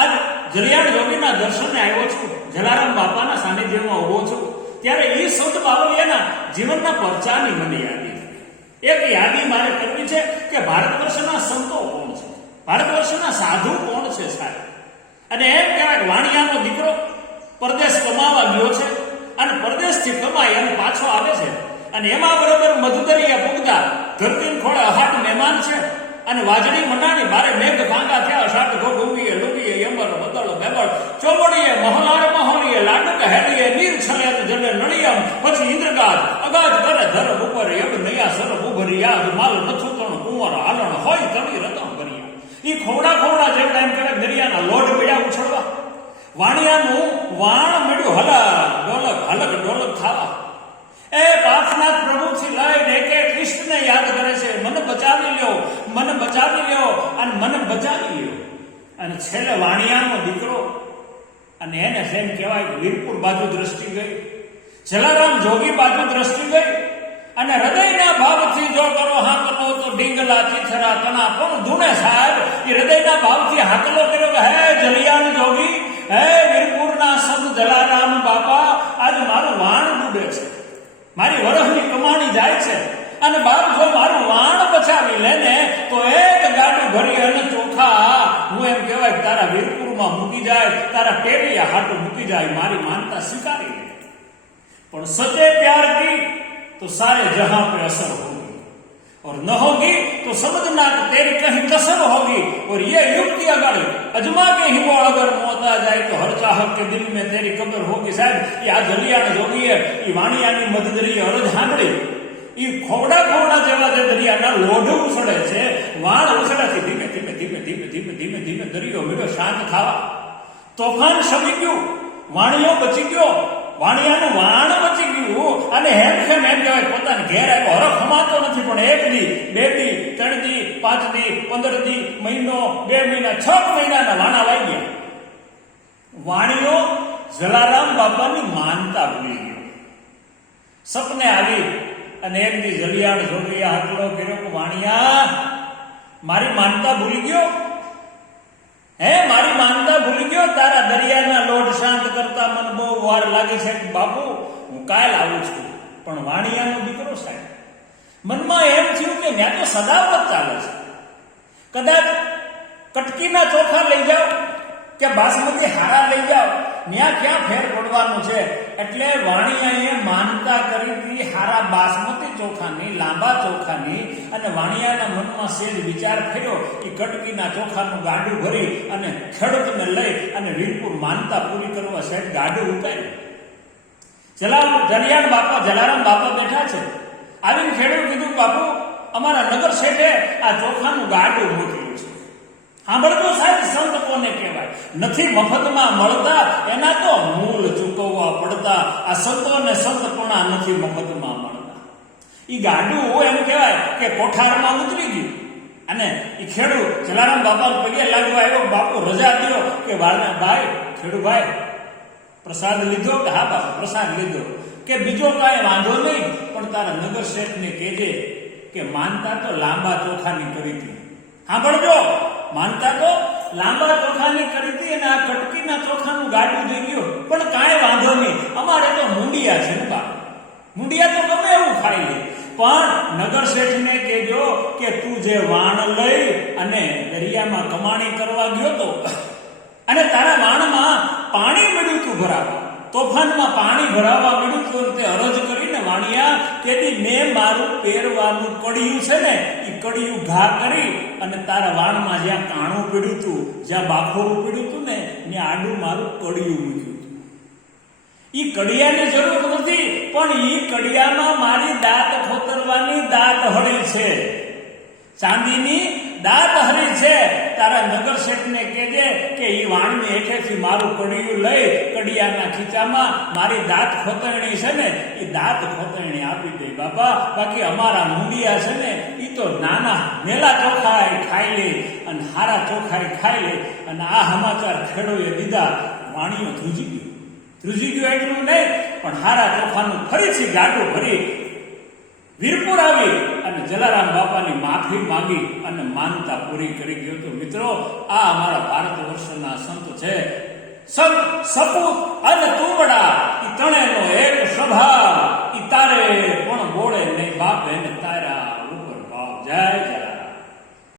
આજ જલિયાણ યોગીના દર્શને આવ્યો છું, જલારામ બાપાના સાનિધ્યમાં ઉભો છું, ત્યારે એ સંત બાવળિયાના જીવનના પરચાની મને યાદી થઈ. એક યાદી મારે કરવી છે કે ભારત વર્ષના સંતો કોણ છે, ભારત વર્ષના સાધુ કોણ છે સાહેબ. અને એમ કહેવાય વાણિયાનો દીકરો પરદેશ કમાવા ગયો છે અને પરદેશથી કમાઈ અને પાછો આવે છે, અને એમાં બરોબર મધુદરિયા પૂગતા ધરતી ખોળે અહાટ મહેમાન છે, અને વાજણી મંડાણી બારે મેઘ ભાંગા થયા, અષાઢ ગોગુંગીએ લુગીએ યમર બદળ બેબળ ચોમડીએ મહોલાર મહોરીએ લાડક હેડીએ નીર છલે જલે નળિયમ, પછી ઇન્દ્રગાજ અગાજ કરે ધરમ ઉપર યગ નૈયા સરમ ઉભરી યાદ માલ નથુતણ કુંવર હાલણ હોય તણી રતમ કર્યા. ઈ ખોવડા ખોવડા જેવડા એમ કહેવાય દરિયાના લોઢ મળ્યા ઉછળવા, વાણિયાનું વાણ મળ્યું હલક ડોલક ખાવા. એ પાર્થનાથ પ્રભુથી લઈને કે કૃષ્ણને યાદ કરે છે, મને બચાવી લ્યો, મને બચાવી લ્યો અને મને બચાવી લ્યો. અને છેલ્લે વાણિયાનો દીકરો, અને એને જેમ કહેવાય વીરપુર બાજુ દ્રષ્ટિ ગઈ, જલારામ જોગી બાજુ દ્રષ્ટિ ગઈ, અને હૃદયના ભાવથી જો કરો હાકલો તો ડીંગલા ચીથરા તણા પણ ધૂણે સાહેબ. એ હૃદયના ભાવથી હાકલો કર્યો કે હે જલિયાણ જોગી, હે વીરપુરના સંત જલારામ બાપા, આજ મારું વાણ ડૂબે છે, મારી વરહની કમાણી જાય છે, અને બાપ જો મારું વાણ બચાવી લે ને તો એક ગાડી ભરી અને ચોખા હું એમ કહેવાય તારા વીરપુરમાં મૂકી જાય, તારા ટેલિયા હાટું મૂકી જાય, મારી માનતા સ્વીકારી લે. પણ સચે પ્યાર કી तो सारे जहां पे असर होगी, और न होगी तो समझना कि तेरी कहीं कसर होगी. और ये युक्ति अगर अजमा के ही वो अगर मौता जाए तो हर चाहत के दिल में तेरी कब्र होगी. साहब ये आ जलियाण जोगी है, ये वाणियानी મધદરી અરજ સાંભળી, એ ખોવડા ખોવડા જેવા જે દરિયાના લોઢ ઉછળે છે, વાણ ઉછળેથી ધીમે ધીમે ધીમે ધીમે ધીમે ધીમે ધીમે દરિયો મળ્યો શાંત થવા. તોફાન શમી ગયું, વાણિયો બચી ગયો, વાણિયાનું વાણ બચી ગયું, અને હેમખેમ એમ કહેવાય પોતાને ઘેર આવ્યો. હરખ હમાતો નથી, પણ 1 દી 2 દી 3 દી 5 દી 15 દી મહિનો 2 મહિના 6 મહિનાના વાણા વાઈ ગયા. વાણિયો જલારામ બાપાની માનતા ભૂલી ગયો. સપને આવી અને એક દી જલિયાણ જોગીએ હાકલો કર્યો કે વાણિયા, મારી માનતા ભૂલી ગયો, હે મારી માનતા ભૂલી ગયો, તારા દરિયાના લોઢ શાંત કરતા મને બહુ વાર લાગે છે કે બાપુ હું કાલ આવું છું. પણ વાણિયાનો દીકરો સાહેબ, મનમાં એમ થયું કે ત્યાં તો સદાવત ચાલે છે, કદાચ કટકીના ચોખા લઈ જાઓ કે બાસમતી હારા લઈ જાઓ, ત્યાં ક્યાં ફેર પડવાનું છે. એટલે વાણિયાએ માનતા કરી હતી હારા બાસમતી ચોખાની, લાંબા ચોખાની, અને વાણિયાના મનમાં સેજ વિચાર થયો કે કટકીના ચોખાનું ગાડું ભરી અને ખેડૂતને લઈ અને વીરપુર માનતા પૂરી કરવા સાહેબ ગાડું ઉતાર્યું. જલિયાણ બાપા જલારામ બાપા બેઠા છે, આવીને ખેડૂત કીધું બાપુ અમારા નગર શેઠે આ ચોખાનું ગાડું મૂક્યું છે. સાંભળજો સાહેબ, સંત કોને કહેવાય, નથી મફતમાં મળતા, એના તો મૂળ ચૂકવવા પડતા. આ સંતોને સંતપણા નથી મફતમાં મળતા. એ ગાડું એમ કહેવાય કે કોઠારમાં ઉતરી ગયું, અને એ ખેડૂત જલારામ બાપા પગે લાગવા આવ્યો, બાપુ રજા દો કે ભાઈ ખેડૂભાઈ પ્રસાદ લીધો કે હા બાપુ પ્રસાદ લીધો, કે બીજો કાંઈ વાંધો નહીં, પણ તારા નગર શેઠને કહેજે કે માનતા તો લાંબા ચોખાની કરી હતી. સાંભળજો, માનતા તો લાંબા ચોખાની કરી હતી, અને આ કટકીના ચોખાનું ગાડું થઈ ગયું, પણ કાંઈ વાંધો નહીં, અમારે તો મુંડિયા છે ને બાપુ, મુંડિયા તો ગમે એવું ખાઈ લે, પણ નગર શેઠને કહેજો કે તું જે વાણ લઈ અને દરિયામાં કમાણી કરવા ગયો તો, અને તારા વાણમાં પાણી મળ્યું તું ભરાવા, તોફાનમાં પાણી ભરાવા મળ્યું તું, તે અરજ કરીને વાણિયા તેથી મેં મારું પહેરવાનું કડિયું છે ને, એ કડિયું ઘા કરી અને તારા વાણમાં જ્યાં કાણું પીડ્યું તું, જ્યાં બાખોરું પીડ્યું તું ને, ત્યાં આડું મારું કડિયું મૂક્યું હતું. એ કડિયાની જરૂર નથી, પણ એ કડિયામાં મારી દાંત ખોતરવાની દાંત હળી છે, ચાંદીની દાંત હળી છે. તારા નગર શેઠને કહેજે કે એ વાણની હેઠેથી મારું કડિયું લઈ કડિયાના ખીચામાં મારી દાંત ખોતરણી છે ને, એ દાંત ખોતરણી આપી દે બાપા. બાકી અમારા મુંડિયા છે ને, એ તો નાના મેલા ચોખા ખાઈ લે અને હારા ચોખા ખાઈ લે. અને આ સમાચાર ખેડૂએ દીધા, વાણીઓ ધ્રુજી ગયો એટલું નહીં, પણ હારા ચોખાનું ફરીથી ગાડું ભરી વીરપુર આવી અને જલારામ બાપાની માફી માંગી અને માનતા પૂરી કરી ગયો. તો મિત્રો, આ અમારા ભારત વર્ષના સંત છે. સંત સપૂત અને તુંબડા ઈ ત્રણેયનો એક સ્વભાવ. ઈ તારે પણ બોળે નહીં બાપ એને તારા ઉપર ભાવ. જય